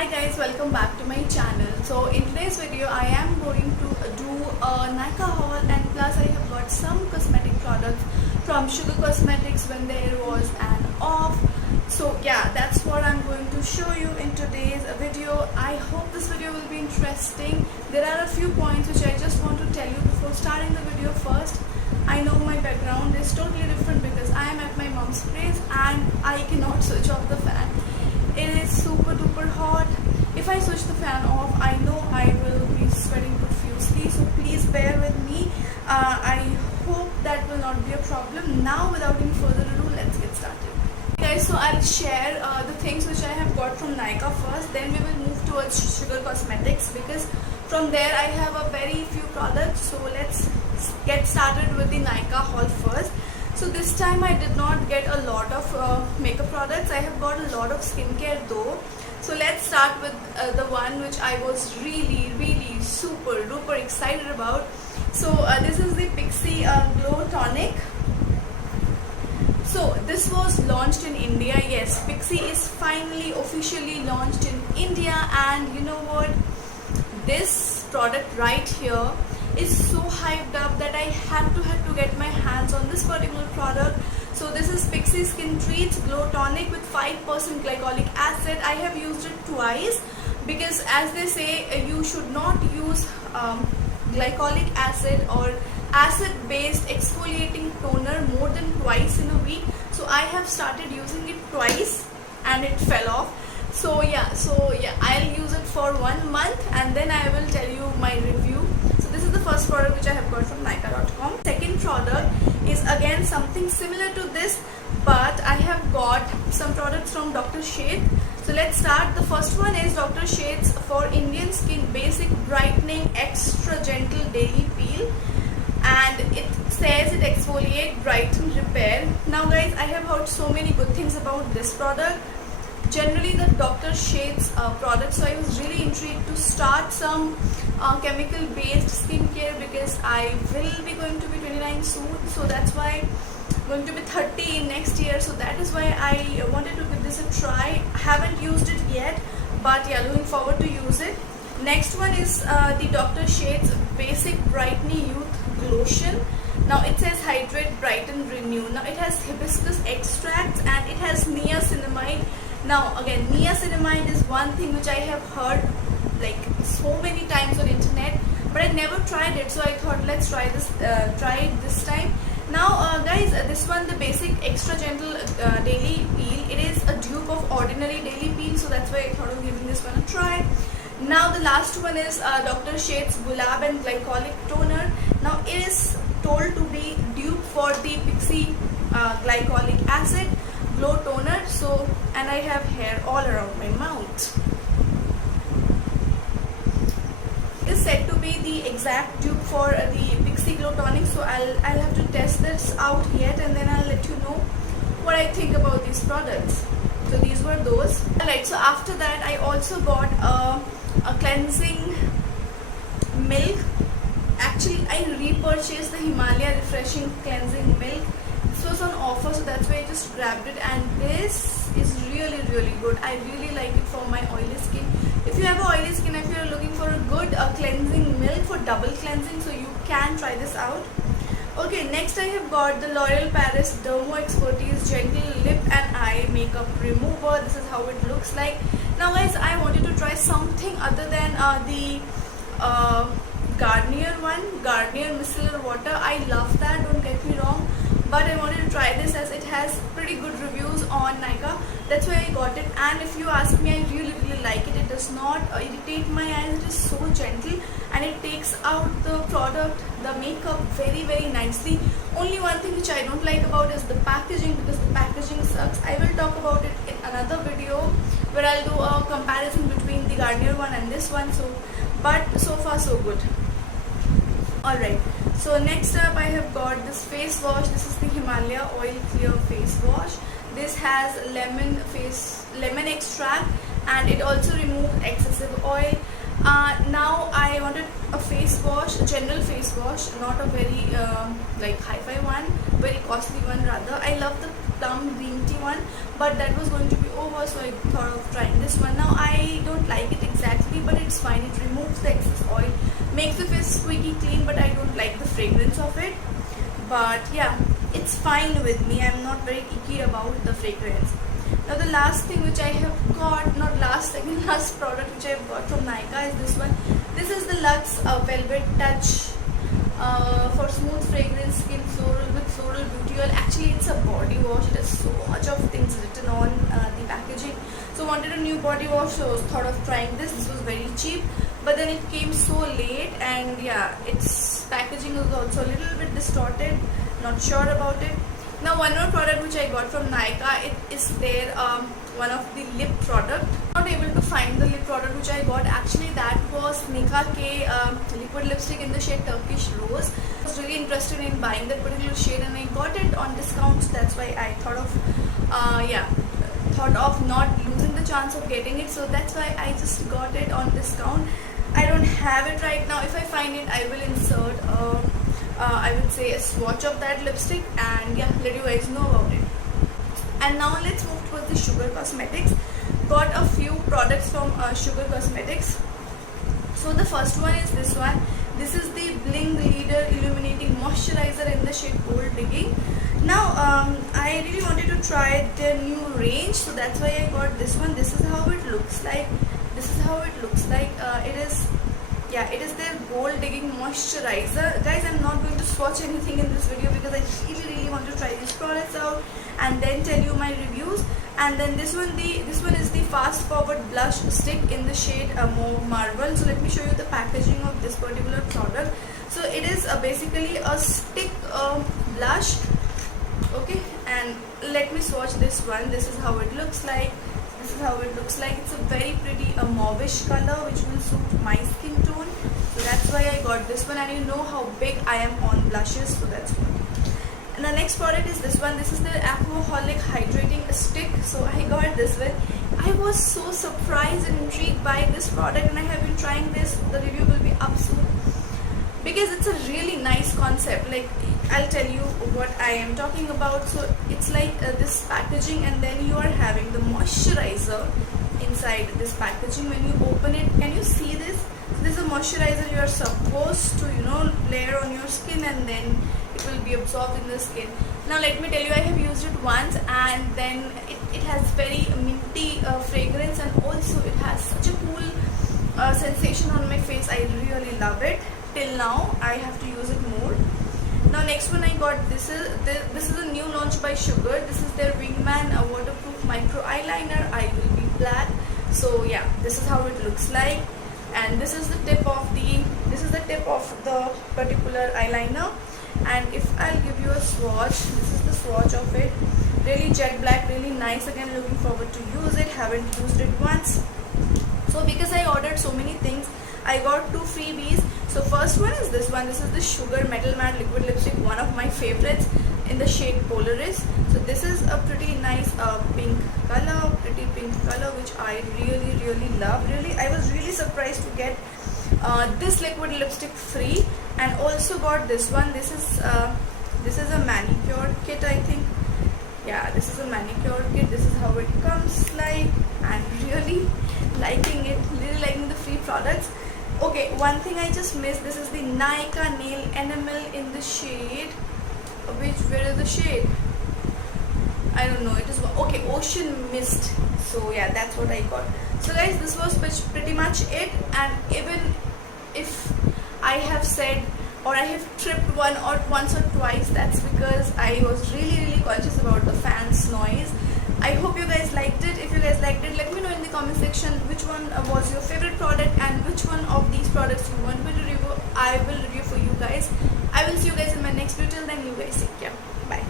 Hi guys, welcome back to my channel. So in today's video I am going to do a Nykaa haul, and plus I have got some cosmetic products from Sugar Cosmetics when there was an off. So yeah, that's what I'm going to show you in today's video. I hope this video will be interesting. There are a few points which I just want to tell you before starting the video. First, I know my background is totally different because I am at my mom's place and I cannot switch off the fan. It is super duper hot. If I switch the fan off, I know I will be sweating profusely, so please bear with me. I hope that will not be a problem. Now without any further ado, let's get started. Guys, so I'll share the things which I have got from Nykaa first, then we will move towards Sugar Cosmetics because from there I have a very few products. So let's get started with the Nykaa haul first. So this time I did not get a lot of makeup products. I have got a lot of skincare though. So let's start with the one which I was really super duper excited about. So this is the Pixi Glow Tonic. So this was launched in India. Yes, Pixi is finally officially launched in India, and you know what? This product right here is so hyped up that I had to get my hands on this particular product. So this is Pixi Skin Treats Glow Tonic with 5% glycolic acid. I have used it twice because as they say you should not use glycolic acid or acid based exfoliating toner more than twice in a week. So I have started using it twice and it fell off. So yeah, I'll use it for 1 month and then I will tell you my review. So this is the first product which I have got from Nykaa.com. Second product is again something similar to this, but I have got some products from Dr. Sheth's. So let's start. The first one is Dr. Sheth's for Indian Skin Basic Brightening Extra Gentle Daily Peel, and it says it exfoliate, brighten, repair. Now guys, I have heard so many good things about this product. Generally the Dr. Sheth's products, so I was really intrigued to start some chemical based skincare because I will be going to be 29 soon, so that's why I'm going to be 30 in next year. So that is why I wanted to give this a try. I haven't used it yet, but yeah, looking forward to use it. Next one is the Dr. Sheth's Basic Brightening Youth Lotion. Now it says hydrate, brighten, renew. Now it has hibiscus extracts and it has niacinamide. Now again, niacinamide is one thing which I have heard like so many times on internet, but I never tried it, so I thought let's try it this time. Now guys, this one, the Basic Extra Gentle Daily Peel, it is a dupe of Ordinary Daily Peel, so that's why I thought of giving this one a try. Now the last one is Dr. Sheth's Gulab and Glycolic Toner. Now it is told to be dupe for the Pixi Glycolic Acid Glow Toner. So, and I have hair all around my mouth. It is said to be the exact dupe for the Pixi Glow Tonic. So I'll have to test this out yet, and then I'll let you know what I think about these products. So these were those. Alright, so after that I also got a cleansing milk. Actually I repurchased the Himalaya Refreshing Cleansing Milk. This was on offer, so that's why I just grabbed it, and this is really good. I really like it for my oily skin. If you have a oily skin, if you're looking for a good cleansing milk for double cleansing, so you can try this out. Okay, next I have got the L'Oreal Paris Dermo Expertise Gentle Lip and Eye Makeup Remover. This is how it looks like. Now guys, I wanted to try something other than the Garnier one, Garnier Micellar Water. I love that, don't get me wrong, but I wanted to try this as it has pretty good reviews on Nykaa. That's why I got it, and if you ask me, I really like it. It does not irritate my eyes. It is so gentle and it takes out the product, the makeup very nicely. Only one thing which I don't like about is the packaging, because the packaging sucks. I will talk about it in another video where I'll do a comparison between the Garnier one and this one. So, but so far so good. Alright, so next up I have got this face wash. This is the Himalaya Oil Clear Face Wash. This has lemon extract, and it also removes excessive oil. Now I wanted a face wash, a general face wash, not a very like hi-fi one, very costly one rather. I love the plum green tea one, but that was going to be over, so I thought of trying this one. Now I don't like it exactly, but it's fine. It removes the excess oil, makes the face squeaky clean, but I don't like the fragrance of it. But yeah, it's fine with me. I'm not very icky about the fragrance. Now the last thing which I have got, not last, second last product which I have got from Nykaa is this one. This is the Lux Velvet Touch for smooth fragrance skin floral with floral beauty oil. Actually it's a body wash. It has so much of things written on the packaging. So wanted a new body wash, so thought of trying this. This was very cheap, but then it came so late, and yeah, its packaging was also a little bit distorted. Not sure about it. Now one more product which I got from Nykaa, it is their one of the lip product. Not able to find the lip product which I got. Actually that was Nika K liquid lipstick in the shade Turkish Rose. I was really interested in buying that particular shade, and I got it on discount. So that's why I thought of not losing the chance of getting it. So that's why I just got it on discount. I don't have it right now. If I find it, I will insert I would say a swatch of that lipstick, and yeah, let you guys know about it. And now let's move towards the Sugar Cosmetics. Got a few products from Sugar Cosmetics. So the first one is this one. This is the Bling Leader Illuminating Moisturizer in the shade Gold Digging. Now I really wanted to try their new range, so that's why I got this one. This is how it looks like. It is their Gold Digging Moisturizer. Guys, I'm not going to swatch anything in this video because I really want to try these products out and then tell you my reviews. And then this one is the Fast Forward Blush Stick in the shade Mauve Marble. So let me show you the packaging of this particular product. So it is basically a stick blush. Okay, and let me swatch this one. This is how it looks like. It's a very pretty mauvish color which will suit my skin tone. So that's why I got this one, and you know how big I am on blushes, so that's one. And the next product is this one. This is the Aquaholic Hydrating Stick. So I got this one. I was so surprised and intrigued by this product, and I have been trying this. The review will be up soon because it's a really nice concept. Like, I'll tell you what I am talking about. So it's like this packaging, and then you are having the moisturizer inside this packaging. When you open it, can you see this? This is a moisturizer you are supposed to layer on your skin, and then it will be absorbed in the skin. Now let me tell you, I have used it once, and then it has very minty fragrance, and also it has such a cool sensation on my face. I really love it. Till now I have to use it more. Now next one I got, this is a new launch by Sugar. This is their Wingman waterproof micro eyeliner. I will be black. So yeah, this is how it looks like, and this is the tip of the particular eyeliner. And if I'll give you a swatch, this is the swatch of it. Really jet black, really nice. Again, looking forward to use it. Haven't used it once. So because I ordered so many things, I got 2 freebies. So first one is this one. This is the Sugar Metal Matte Liquid Lipstick, one of my favorites in the shade Polaris. So this is a pretty nice pink color, which I really love. I was really surprised to get this liquid lipstick free, and also got this one. This is a manicure kit, I think. Yeah, this is a manicure kit. This is how it comes like, and really liking the free products. Okay, one thing I just missed. This is the Nykaa Nail Enamel in the shade. Where is the shade? I don't know. It is okay. Ocean Mist. So yeah, that's what I got. So guys, this was pretty much it. And even if I have said, or I have tripped once or twice, that's because I was really conscious about the fans noise. I hope you guys liked it. If you guys liked it, let me know in the comment section which one was your favorite product, and which one of these products you want me to review. I will review for you guys. I will see you guys in my next video. Till then, you guys take care. Bye.